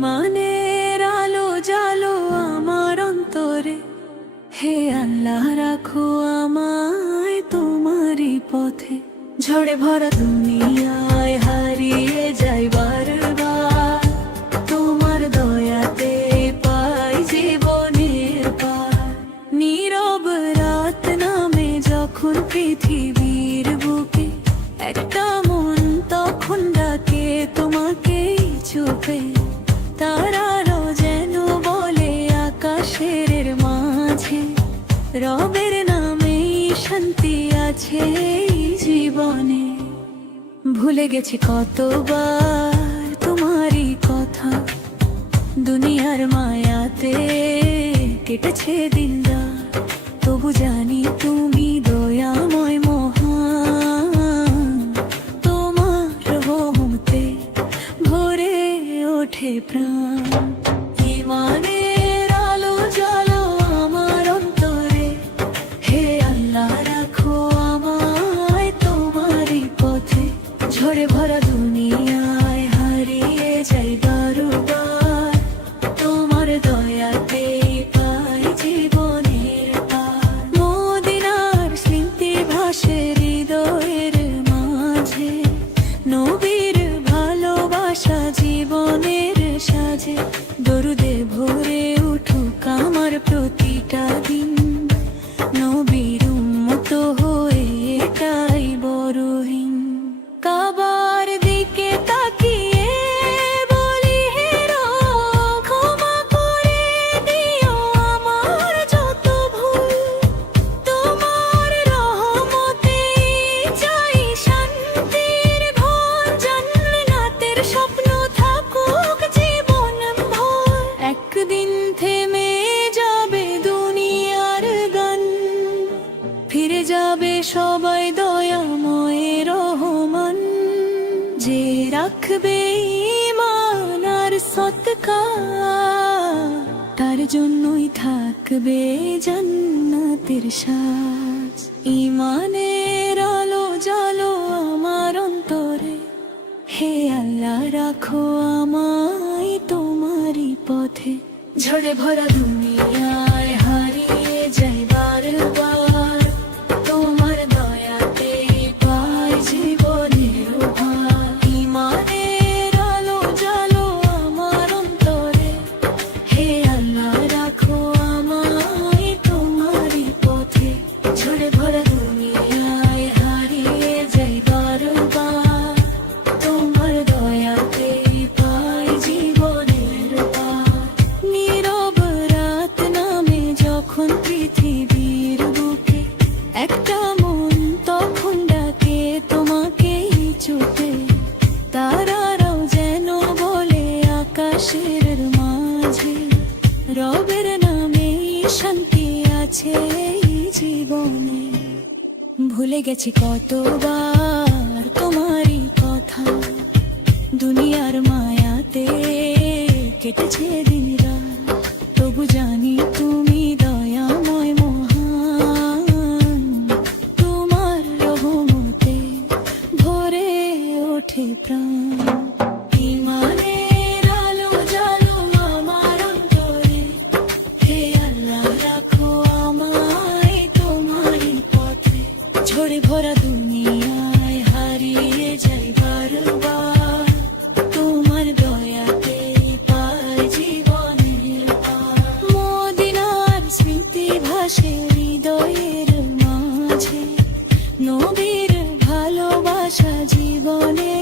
ইমানের আলো জালো আমার অন্তরে, হে আল্লাহ রাখো আমায় তোমারই পথে। ঝড়ে ভরা দুনিয়ায় হারিয়ে যাই বারবার, তোমার দয়াতে পাই জীবনের পার। নীরব রাত নামে যখন পৃথিবীর বুকে, একটা মন তখন ডাকে তোমাকেই চোখে। তারারও যেন বলে আকাশের মাঝে, রবের নামেই শান্তি আছে এই জীবনে। ভুলে গেছি কতবার তোমারই কথা, দুনিয়ার মায়াতে কেটেছে দিন রাত। তবু জানি তুমি দয়াময় মহান, তোমার রহমতে ভরে ওঠে প্রাণ। ইমানের আলো জ্বালো আমার অন্তরে, হে আল্লাহ রাখো আমায় তোমারই পথে। ঝড়ে ভরা দুনিয়ায় হারিয়ে যাই বারবার, তোমার দয়াতেই পাই জীবনের পার। মদিনার স্মৃতি ভাসে হৃদয়ের মাঝে, নবীর ভালোবাসা জীবনের সাজে। দরুদে ভরে উঠুক আমার প্রতিটা দিন, নবীর উম্মত হয়ে এটাই বড়হীন। কাবার দিকে তাকিয়ে বলি হে রব, ক্ষমা করে দিও আমার যত ভুল। তোমার রহমতেই চাই শান্তির ঘর, জান্নাতের স্বপ্ন থাকুক জীবন ভর। একদিন থেমে যাবে দুনিয়ার গান, ফিরে যাবে সবাই দয়াময় রহমান। যে রাখবে ঈমান আর সদকা, তার জন্যই থাকবে জান্নাতের সাজ। ঈমানের আলো জ্বালো আমার অন্তরে, হে আল্লাহ রাখো আমায় তোমারই পথে। ঝড়ে ভরা দুনিয়ায় হারিয়ে যাই বারবার, তোমার দয়াতে পাই জীবনের ভার। ঈমানের আলো জ্বালো আমার অন্তরে, হে আল্লাহ রাখো আমায় তোমারই পথে। ঝড়ে ভরা দুনিয়ায় হারিয়ে যাই বারবার, তোমার দয়াতে পাই জীবনের পার। নীরব রাত নামে যখন পৃথিবীর বুকে, একটা মন তখন ডাকে তোমাকেই চোখে। তারারাও যেন বলে আকাশের মাঝে, রবের নামেই শান্তি আছে এই জীবনে। ভুলে গেছি কতবার তোমারই কথা, দুনিয়ার মায়াতে কেটেছে দিন রাত। তবু জানি তুমি দয়াময় মহান, তোমার রহমতে ভরে ওঠে প্রাণ। ঈমানের আলো জ্বালো আমার অন্তরে, হে আল্লাহ রাখো আমায় তোমারই পথে। ঝড়ে ভরা দুনিয়ায় হারিয়ে যাই বারবার, তোমার দয়াতে পাই জীবনের পার। মদিনার স্মৃতি ভাসে হৃদয়ের মাঝে, নবীর ভালোবাসা জীবনে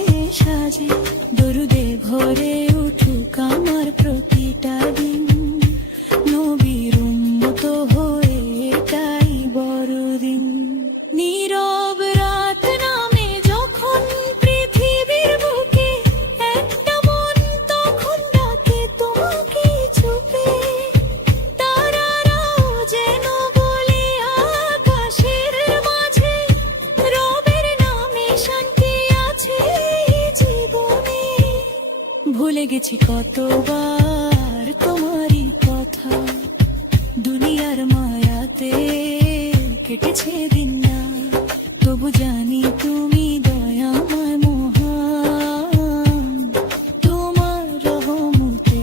সাজে। দরুদে ভরে উঠুক আমার প্রতিটা দিন, নবীর উম্মত হয়ে এটাই বড়দিন। নীরব রাত নামে যখন পৃথিবীর বুকে, একটা মন তখন ডাকে তোমাকে চুপে। তারারাও যেন বলে আকাশের মাঝে, রবের নামে শান্তি আছে এই জীবনে। ভুলে গেছি কতবার তোমারই কথা, দুনিয়ার মায়াতে কেটেছে দিন রাত। তবু জানি তুমি দয়াময় মহান, তোমার রহমতে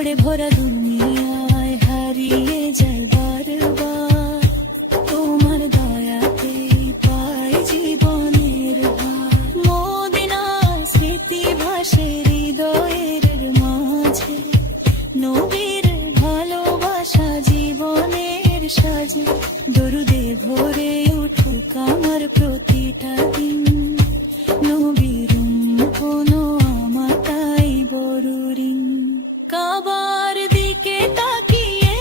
ঝড়ে ভরা দুনিয়ায় হারিয়ে যায় বারবার, তোমার দয়াতেই পাই জীবনের হার। মদিনা স্মৃতি ভাসে হৃদয়ের মাঝে, নবীর ভালোবাসা জীবনের সাজে। দরুদে ভরে উঠুক আমার প্রতিটা দিন, নবীর কোনো আমার তাই বড় ঋণ। কাবার দিকে তাকিয়ে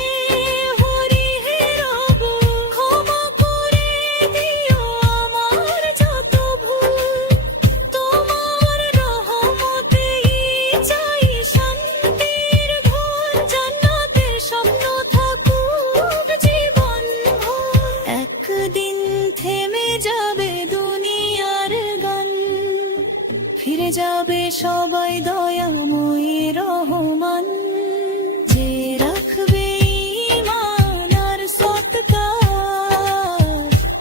হরি হে রব, ক্ষমা করে দিও আমার যত ভুল। তোমার রহমতেই চাই শান্তির ঘর, জান্নাতের স্বপ্ন থাকুক জীবন ভর। একদিন থেমে যাবে দুনিয়ার গান, ফিরে যাবে সবাই দয়াময় রহমান। যে রাখবে ঈমান আর সৎকার,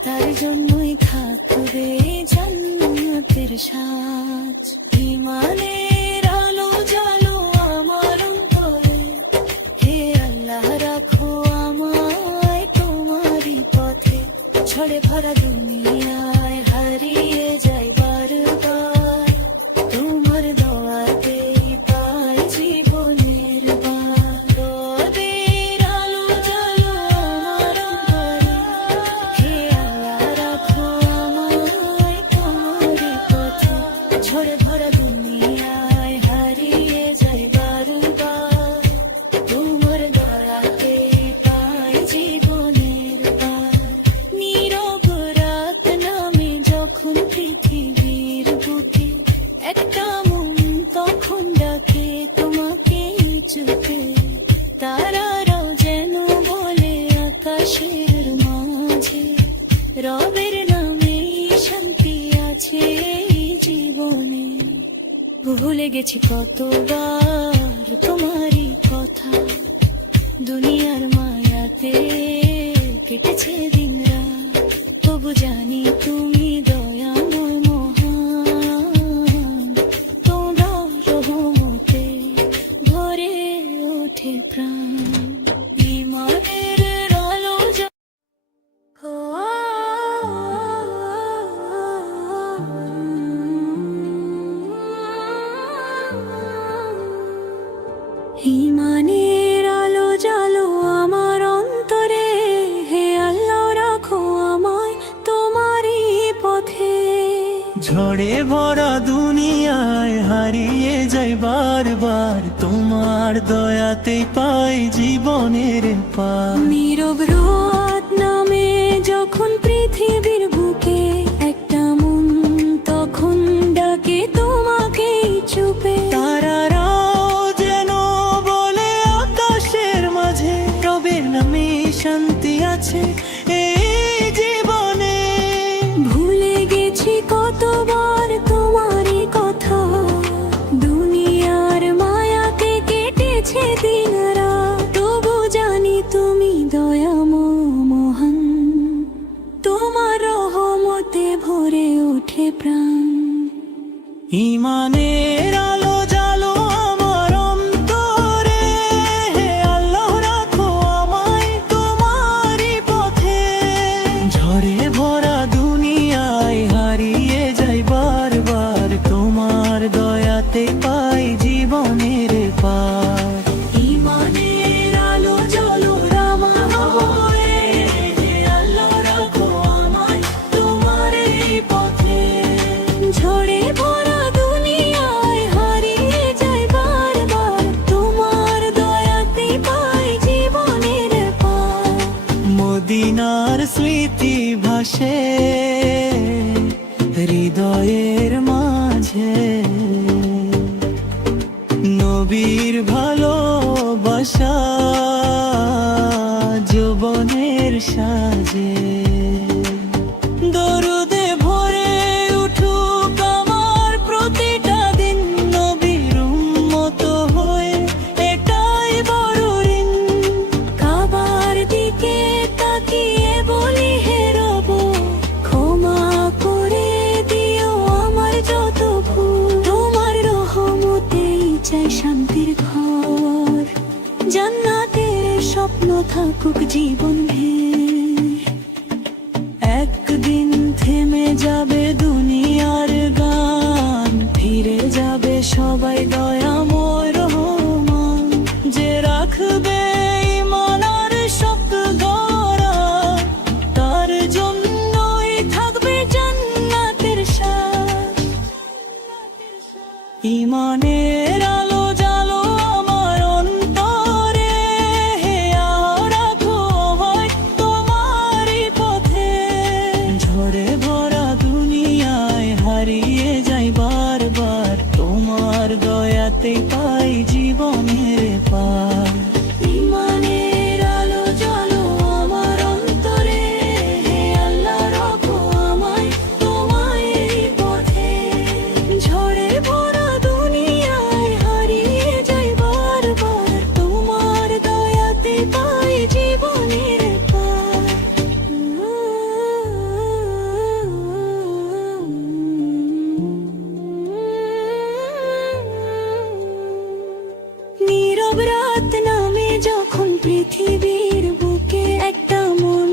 তার জন্যই থাকবে জান্নাতের সাজ। ঈমানের আলো জ্বালো আমার অন্তরে, হে আল্লাহ রাখো আমায় তোমারই পথে। ঝড়ে ভরা দুনিয়ায় হারিয়ে যায় বারবার, তোমার দোয়াতেই পাই জীবনের বার। রোদের আলো জ্বালো আমার অন্তরে, হে আল্লাহ রাখো আমায় তোমারই পথে। ঝড়ে ভরা দুনিয়ায় হারিয়ে যায় বারবার, তোমার দয়াতেই পাই জীবনের বার। নীরব রাত নামে যখন পৃথিবীর বুকে, একটা মন তখন ডাকে তোমাকে চুপে। তারারাও যেন বলে আকাশের মাঝে, রবের নামে শান্তি আছে এই জীবনে। ভুলে গেছি কতবার তোমারই কথা, দুনিয়ার মায়াতে কেটেছে দিন রাত। তবু জানি তুমি দয়াময় মহান, তোমার রহমতে ভরে ওঠে প্রাণ। ঈমানের আলো ঈমানের আলো জ্বালো আমার অন্তরে, হে আল্লাহ রাখো আমায় তোমারই পথে। ঝড়ে ভরা দুনিয়ায় হারিয়ে যাই বারবার, তোমার দয়াতেই পাই জীবনের পার। নীরব রাত নামে যখন পৃথিবীর বুকে, একটা মন তখন ডাকে তোমাকে চুপে। তারারাও যেন বলে আকাশের মাঝে, রবের নামে শান্তি আছে এই জীবনে। ভুলে গেছি কতবার তোমারই কথা, দুনিয়ার মায়াতে কেটেছে দিন রাত। তবু জানি তুমি দয়াময় মহান, তোমার রহমতে ভরে ওঠে প্রাণ। ঈমানের আলো জ্বালো আমার অন্তরে, হে আল্লাহ রাখো আমায় তোমারই পথে। ঝড়ে ভরা দুনিয়ায় হারিয়ে যাই বারবার, তোমার দয়াতে পাই জীবনের পার। ঈমানের আলো জ্বলো আমার হয়ে, হে আল্লাহ রাখো আমায় তোমার এই পথে। ঝড়ে ভরা দুনিয়ায় হারিয়ে যায় বারবার, তোমার দয়াতেই পাই জীবনের পার। মদিনার স্মৃতি ভাসে হৃদয়ের মাঝে, নবীর ভালোবাসা যৌবনের সাজে। দরুদে ভরে উঠুক আমার প্রতিটা দিন, নবীর উম্মত হয়ে এটাই বড় ঋণ। কাবার দিকে তাকিয়ে বলি হে রব, ক্ষমা করে দিও আমার যত ভুল। তোমার রহমতেই চাই শান্তির ঘর, থাকুক জীবন একদিন থেমে যাবে দুনিয়ার গান, ফিরে যাবে সবাই দয়াময় রহমান, যে রাখবে ঈমান আর শক্ত গড়া, তার জন্যই থাকবে জান্নাতের স্বাদ। ঈমানের আলো জ্বালো আমার অন্তরে, হে রাখো হয় তোমারই পথে। ঝড়ে ভরা দুনিয়ায় হারিয়ে যাই বারবার, তোমার দয়াতে পাই জীবনের পার। ঈমানের আলো জ্বালো আমার অন্তরে, হে আল্লাহ রাখো আমায় তোমারই পথে। ঝড়ে ভরা দুনিয়ায় হারিয়ে যাই বারবার, তোমার দয়াতে পাই জীবনের পার। নীরব রাত নামে যখন পৃথিবীর বুকে, একটা মন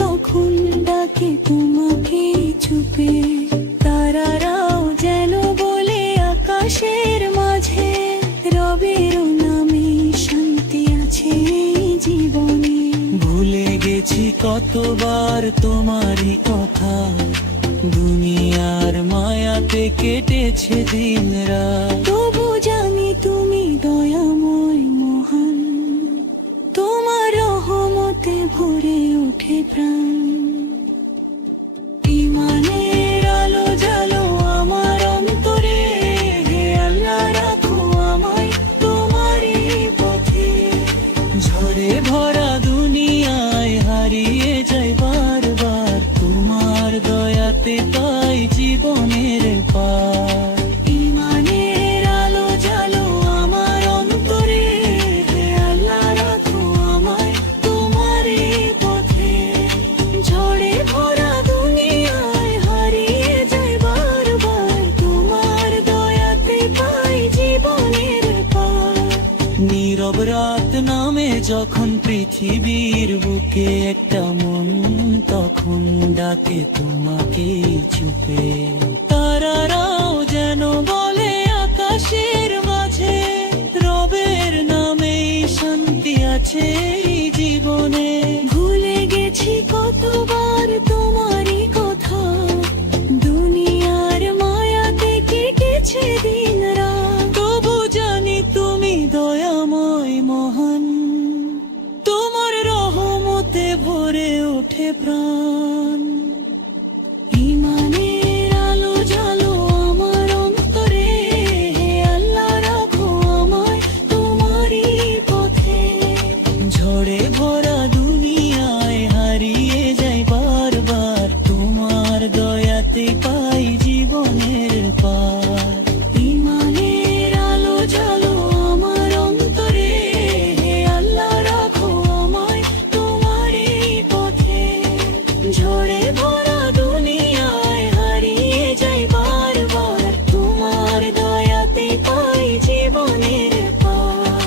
তখন ডাকে তোমাকে চুপে। তারারাও যেন বলে আকাশের মাঝে, রবের নামে শান্তি আছে এই জীবনে। ভুলে গেছি কতবার তোমারই কথা, দুনিয়ার মায়াতে কেটেছে দিন রাত। তবু জানি তুমি দয়াময় মহান, তোমার রহমতে ভরে ওঠে প্রাণ। ঈমানের আলো জ্বালো আমার অন্তরে, হে আল্লাহ রাখো আমায় তোমারই পথে। ঝড়ে ভরা দুনিয়ায় হারিয়ে যাই বারবার, তোমার দয়াতে পাই জীবনের পার। ঈমানের আলো জ্বালো আমার অন্তরে, হে আল্লাহ রাখো আমায় তোমারই পথে। ঝড়ে ভরা দুনিয়ায় হারিয়ে যাই বারবার, তোমার দয়াতে পাই জীবনের পার। নীরব রাত নামে যখন পৃথিবীর বুকে, একটা মন তখন ডাকে তোমাকে চুপে। তারারাও যেন বলে আকাশের মাঝে, রবের নামেই শান্তি আছে এই জীবনে। ভুলে গেছি কতবার তোমারই কথা, দুনিয়ার মায়াতে কেটেছে দিন রাত। তবু জানি তুমি দয়াময় মহান, তোমার রহমতে ভরে ওঠে প্রাণ। ঈমানের আলো জ্বালো আমার অন্তরে, হে আল্লাহ রাখো আমায় তোমারই পথে। ঝড়ে ভরা দুনিয়ায় হারিয়ে যাই বারবার, তোমার দয়াতে পাই জীবনের পার। ঈমানের আলো জ্বালো আমার অন্তরে, হে আল্লাহ রাখো আমায় তোমারই পথে। ঝড়ে ভরা দুনিয়ায় হারিয়ে যাই বারবার, তোমার দয়াতে পাই জীবনের পার।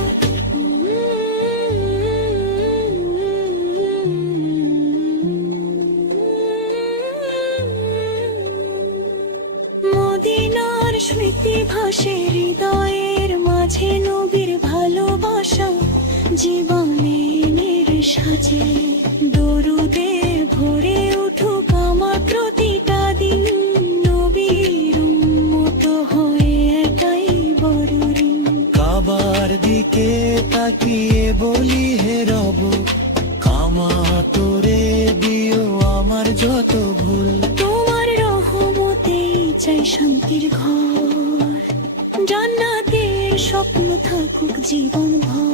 মদিনার স্মৃতি ভাসে হৃদয়ের মাঝে, নবীর ভালোবাসা জীবনের সাজে। দরুদে ভরে উঠুক আমার প্রতিটা দিন, নবীর উম্মত হয়ে এটাই বড় ঋণ। কাবার দিকে তাকিয়ে বলি হে রব, ক্ষমা করে দিও আমার যত ভুল। তোমার রহমতেই চাই শান্তির ঘর, জান্নাতের স্বপ্ন থাকুক জীবন ভর।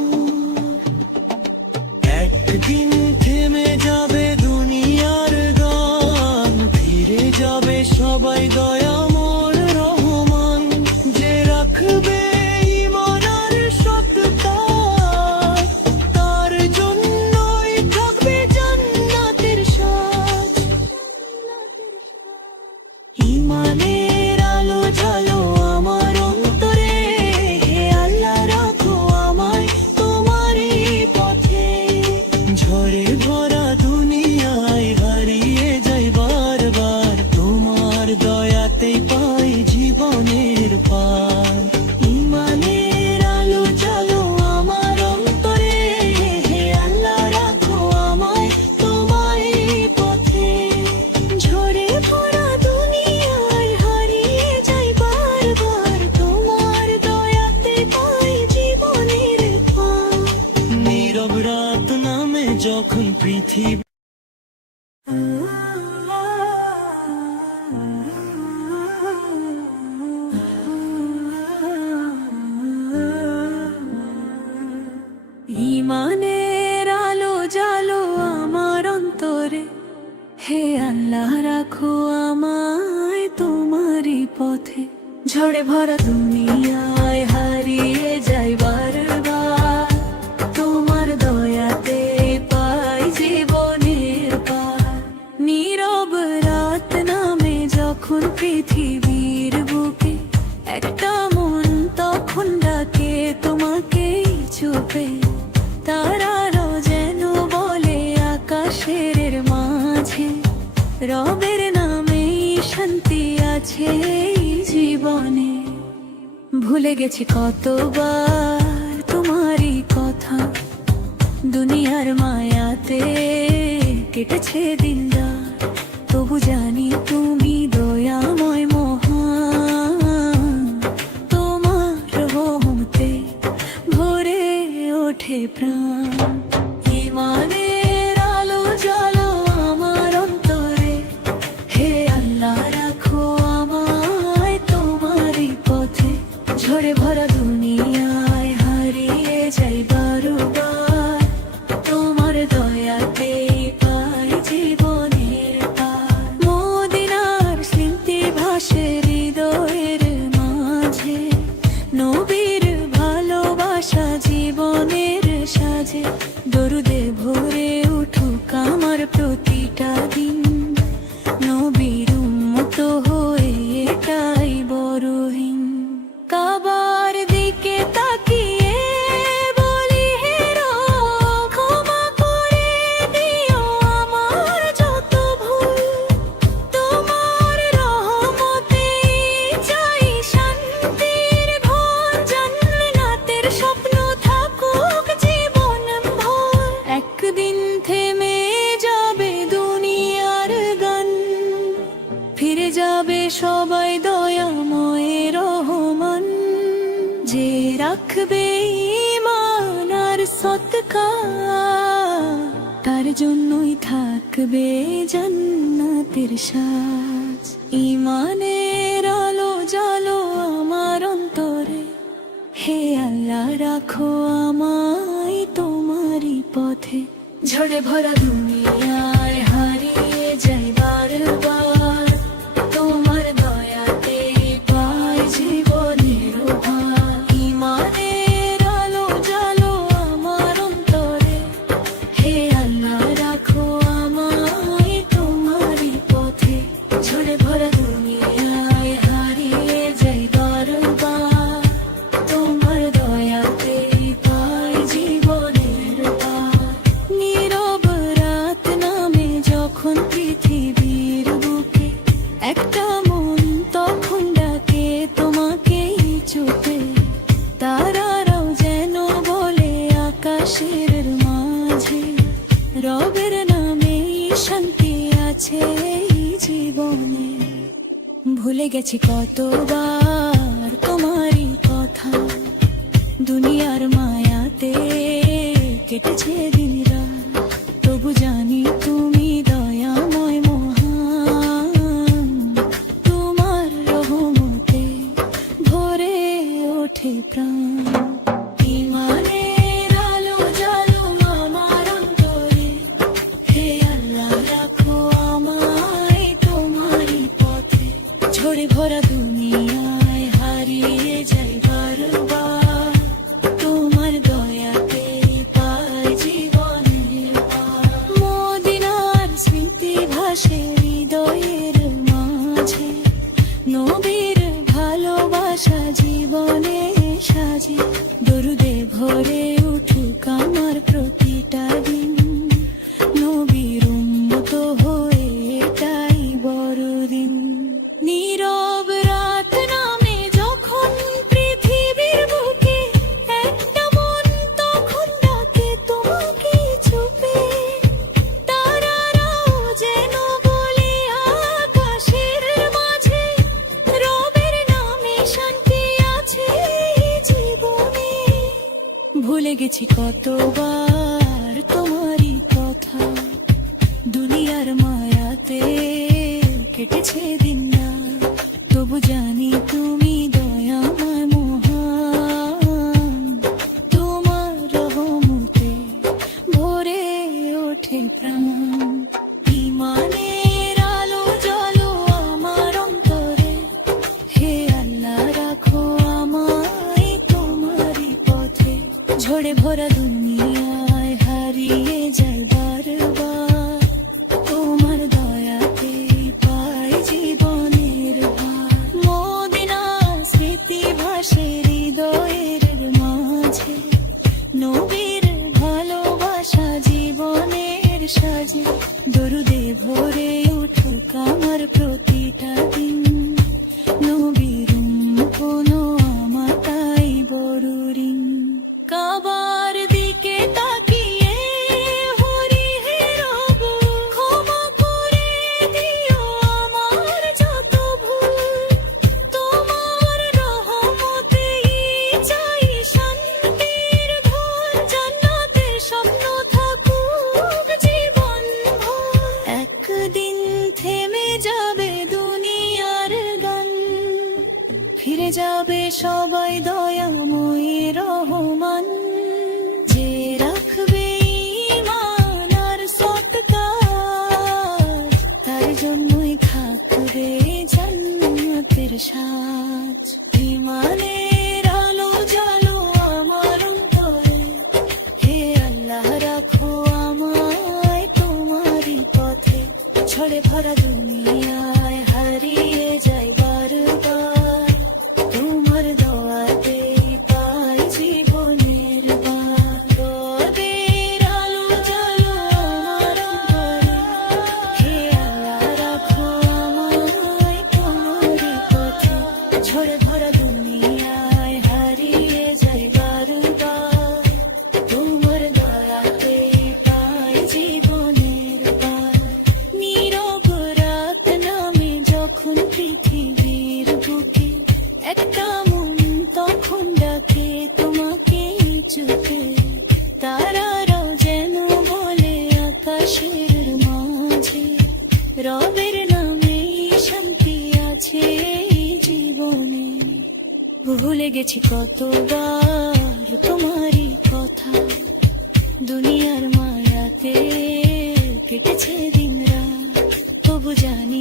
একদিন থেমে যাবে দুনিয়ার গান, ফিরে যাবে সবাই দয়াময় রহমান, যে রাখবে ঈমান আর সততা, তার জন্যই থাকবে জান্নাতের স্বাদ। ঈমানের আলো জ্বালো আমার অন্তরে, হে আল্লাহ রাখো আমায় পৃথিবী ইমানের আলো জালো আমার অন্তরে, হে আল্লাহ রাখো আমায় তোমারই পথে। ঝড়ে ভরা দুনিয়ায় হারিয়ে যাই বারবার, তোমার দয়াতে পাই জীবনের পার। নীরব রাত নামে যখন পৃথিবীর বুকে, একটা মন তখন ডাকে তোমাকেই চুপে। তারারও যেন বলে আকাশের মাঝে, রবের নামেই শান্তি আছে এই জীবনে। ভুলে গেছি কতবার তোমারই কথা, দুনিয়ার মায়াতে কেটেছে দিনরাত। তবু জানি তুমি দয়াময় মহান, তোমার রহমতে ভরে ওঠে প্রাণ। ইমানের আলো জ্বালো আমার অন্তরে, হে আল্লাহ রাখো আমায় তোমারই পথে। ঝড়ে ভরা দুনিয়ায় হারিয়ে যাই বারবার, তোমার দয়াতে পাই জীবনের পার। মদিনার স্মৃতি ভাসে হৃদয়ের মাঝে, নবীর ভালোবাসা জীবনের সাজে। দরুদে ভরে উঠুক আমার প্রতিটা দিন, নবীর উম্মত হয়ে এটাই বড়হীন। কাবার দিকে তাকিয়ে বলি হে রব, ক্ষমা করে দিও আমার যত ভুল। তোমার রহমতেই চাই শান্তির ঘর, জান্নাতের স্বপ্ন থাকুক জীবন ভর। একদিন থেমে যাবে দুনিয়ার গান, ফিরে যাবে সবাই দয়াময় রহমান। যে রাখবে ঈমান আর সদকা, তার জন্যই থাকবে জান্নাতের সাজ। ঈমানের আলো জালো আমার অন্তরে, হে আল্লাহ রাখো আমায় তোমারই পথে। ঝড়ে ভরা দুনিয়ায় হারিয়ে যাই বারবার, তোমার দয়াতে পাই জীবনের ভার। ঈমানের আলো জালো আমার অন্তরে, হে আল্লাহ রাখো আমায় তোমারই পথে। ঝড়ে ভরা দুনিয়ায় হারিয়ে যাই বারবার, তোমার দয়াতে পাই জীবনের পার। নীরব রাত নামে যখন পৃথিবীর বুকে, একটা মন তখন ডাকে তোমাকেই চুপে। তারারাও যেন বলে আকাশের মাঝে, রবের নামেই শান্তি আছে এই জীবনে। ভুলে গেছি কতবার তোমারই কথা, দুনিয়ার মায়াতে কেটেছে দিনরাত। তবু জানি তুমি দয়াময় মহান, তোমার রহমতে ভরে ওঠে প্রাণ। ঈমানের আলো জালো আমার অন্তরে, হে আল্লাহ রাখো আমায় তোমারই পথে। ঝড়ে ভরা দুনিয়ায় হারিয়ে যাই বারবার, তোমার দয়াতে পাই জীবনের পার। মদিনার স্মৃতি ভাসে হৃদয়ের মাঝে, নবীর ভালোবাসা জীবনে সাজে। দরুদে ভরে উঠুক আমার প্রতিটা দিন, নবীর উম্মত হয়ে এটাই বড়দিন। নীরব রাত নামে যখন পৃথিবীর বুকে, একটা মন তখন ডাকে তোমাকে চুপে। তারারাও যেন বলে আকাশের মাঝে, রবের নামে শান্তি আছে এই জীবনে। ভুলে গেছি কতবার তোমারই কথা, কেটেছে দিন রাত, তবু জানি তুমি দয়াময় মহান। তোমার রহমতে ভরে ওঠে প্রাণ। ইমানের আলো জ্বালো আমার অন্তরে, হে আল্লাহ রাখো আমায় তোমারই পথে। ঝড়ে ভরা দুনিয়ায় হারিয়ে যাই বারবার, তোমার দয়াতে পাই জীবনের ভার। মদিনা স্মৃতি ভাসে হৃদয়ের মাঝে, নবীর ভালোবাসা জীবনের সাজে। দরুদে ভরে উঠুক আমার প্রতিটা দিন, নবীর কোনো আমার তাই বড় ঋণ। কাবার দিকে তাকিয়ে হরি হে রব, ক্ষমা করে দিও আমার যত ভুল। তোমার রহমতেই চাই শান্তির ঘর, জান্নাতের স্বপ্ন থাকুক জীবন ভর। একদিন থেমে যাবে দুনিয়ার গান, ফিরে যাবে সবাই দয়াময় রহমান। যে রাখবে ঈমান আর সৎকার, তার জন্যই থাকবে জান্নাতের সাজ। ঈমানের আলো জ্বালো আমার অন্তরে, হে আল্লাহ রাখো আমায় তোমারই পথে। ঝড়ে ভরা দুনিয়ায় হারিয়ে যাই বারবার, তোমার দোয়াতে পাই জীবনের বার। রবের আলো জ্বালো আমার অন্তরে, হে আল্লাহ রাখো আমায় তোমারই পথে। ঝড়ে ভরা দুনিয়ায় হারিয়ে যাই বারবার, তোমার দয়াতে পাই জীবনের বার। নীরব রাত নামে যখন পৃথিবীর বুকে, একটা মন তখন ডাকে তোমাকে চুপে। তারারাও যেন বলে আকাশের মাঝে, রবের নামে শান্তি আছে এই জীবনে। ভুলে গেছি কতবার তোমারই কথা, দুনিয়ার মায়াতে কেটেছে দিন রাত, তবু জানি